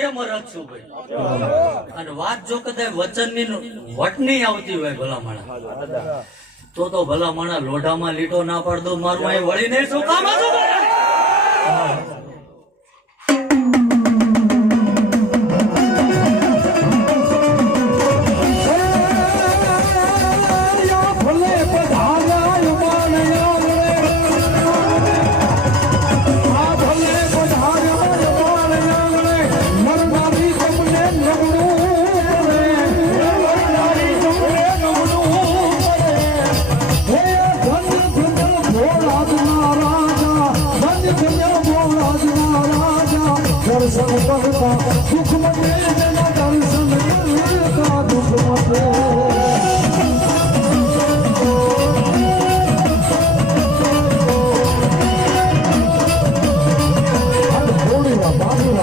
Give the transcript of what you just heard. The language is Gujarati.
એ મરદ છું ભાઈ અને વાત જો કદાચ વચનની વટની આવતી હોય ભલા માણા તો ભલા માણા લોઢામાં લીટો ના પાડતો મારું અહીં વળી નહીં શું કામ હતું સુખ મને